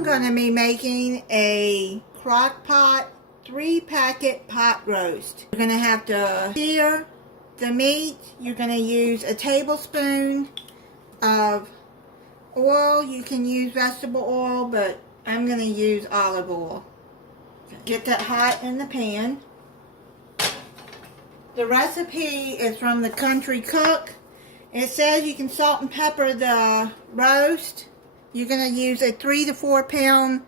I'm going to be making a crock pot 3-packet pot roast. You're going to have to sear the meat. You're going to use a tablespoon of oil. You can use vegetable oil, but I'm going to use olive oil. Get that hot in the pan. The recipe is from the Country Cook. It says you can salt and pepper the roast. You're going to use a 3 to 4 pound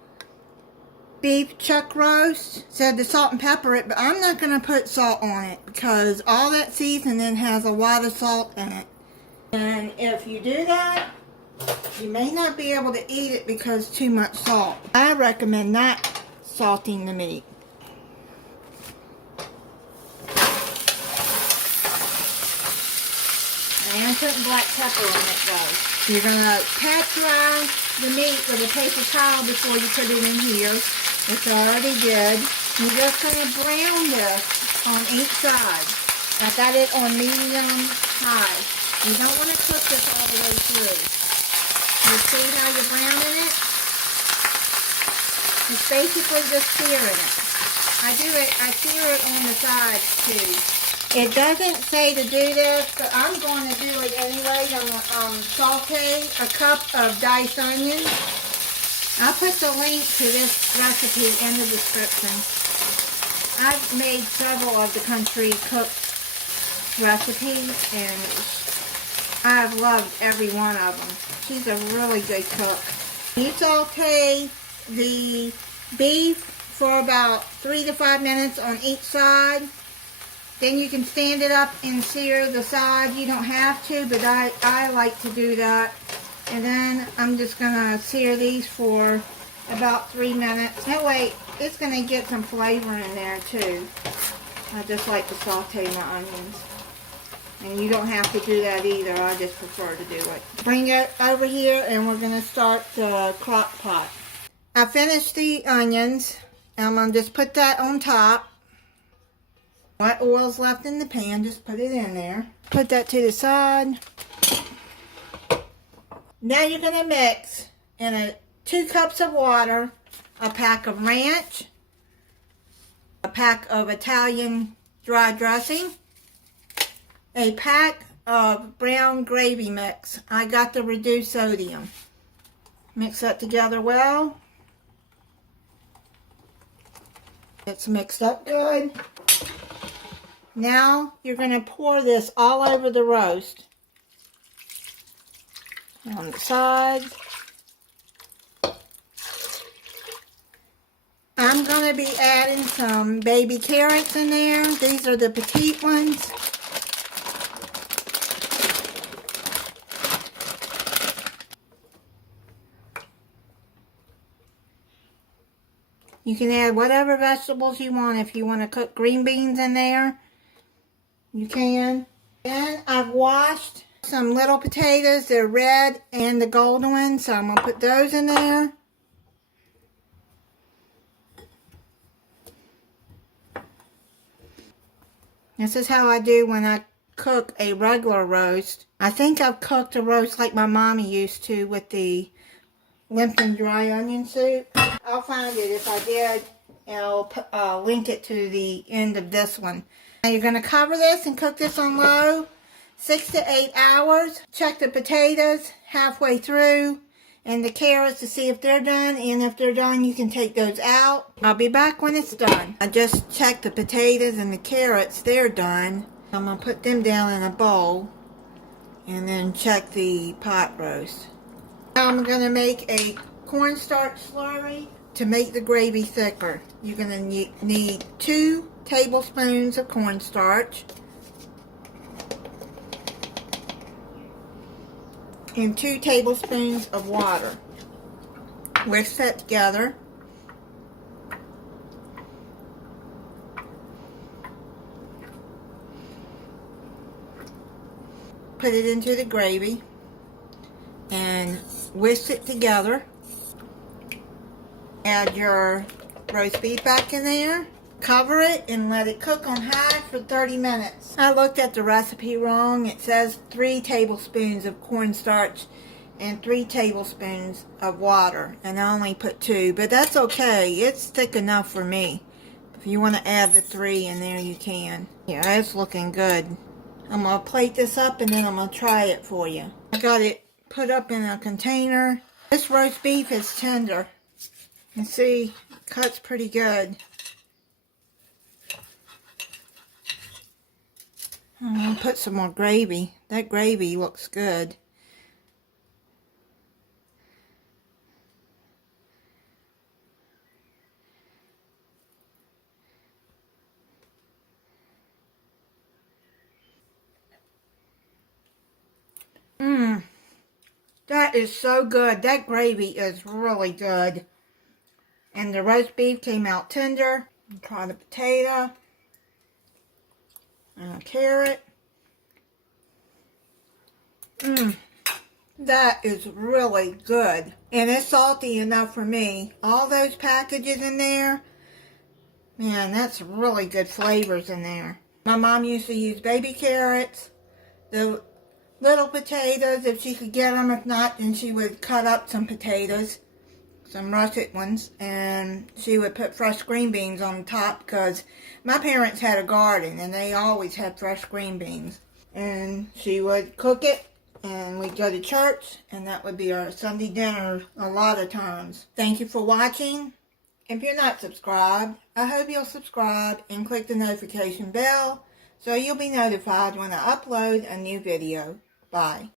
beef chuck roast. It said to salt and pepper it, but I'm not going to put salt on it because all that seasoning has a lot of salt in it. And if you do that, you may not be able to eat it because too much salt. I recommend not salting the meat. I am putting black pepper on it though. You're going to pat dry the meat with a paper towel before you put it in here, which I already did. You're just going to brown this on each side. I got it on medium high. You don't want to cook this all the way through. You see how you're browning it? It's basically just searing it. I sear it on the sides too. It doesn't say to do this, but I'm going to do it anyway. I'm going to saute a cup of diced onions. I'll put the link to this recipe in the description. I've made several of the Country Cook recipes, and I've loved every one of them. She's a really good cook. You saute the beef for about 3 to 5 minutes on each side. Then you can stand it up and sear the sides. You don't have to, but I like to do that. And then I'm just going to sear these for about 3 minutes. That way, it's going to get some flavor in there too. I just like to saute my onions. And you don't have to do that either. I just prefer to do it. Bring it over here and we're going to start the crock pot. I finished the onions. I'm going to just put that on top. What oil's left in the pan, just put it in there. Put that to the side. Now you're going to mix in 2 cups of water, a pack of ranch, a pack of Italian dry dressing, a pack of brown gravy mix. I got the reduced sodium. Mix that together well. It's mixed up good. Now you're going to pour this all over the roast. On the sides. I'm going to be adding some baby carrots in there. These are the petite ones. You can add whatever vegetables you want. If you want to cook green beans in there, you can. And I've washed some little potatoes. They're red and the golden ones, so I'm going to put those in there. This is how I do when I cook a regular roast. I think I've cooked a roast like my mommy used to with the Lipton dry onion soup. I'll find it if I did, and I'll link it to the end of this one. Now you're going to cover this and cook this on low, 6 to 8 hours. Check the potatoes halfway through and the carrots to see if they're done. And if they're done, you can take those out. I'll be back when it's done. I just checked the potatoes and the carrots. They're done. I'm going to put them down in a bowl and then check the pot roast. Now I'm going to make a cornstarch slurry to make the gravy thicker. You're going to need 2 tablespoons of cornstarch and 2 tablespoons of water. Whisk that together. Put it into the gravy and whisk it together. Add your roast beef back in there. Cover it and let it cook on high for 30 minutes. I looked at the recipe wrong. It says 3 tablespoons of cornstarch and 3 tablespoons of water, and I only put 2, but that's okay. It's thick enough for me. If you want to add the 3 in there, you can. Yeah, it's looking good. I'm going to plate this up and then I'm going to try it for you. I got it put up in a container. This roast beef is tender. You see, it cuts pretty good. I'm going to put some more gravy. That gravy looks good. That is so good. That gravy is really good. And the roast beef came out tender. Try the potato. And a carrot. That is really good. And it's salty enough for me. All those packages in there. Man, that's really good flavors in there. My mom used to use baby carrots. The little potatoes, if she could get them. If not, then she would cut up some potatoes, some russet ones, and she would put fresh green beans on top because my parents had a garden and they always had fresh green beans. And she would cook it and we'd go to church and that would be our Sunday dinner a lot of times. Thank you for watching. If you're not subscribed, I hope you'll subscribe and click the notification bell so you'll be notified when I upload a new video. Bye.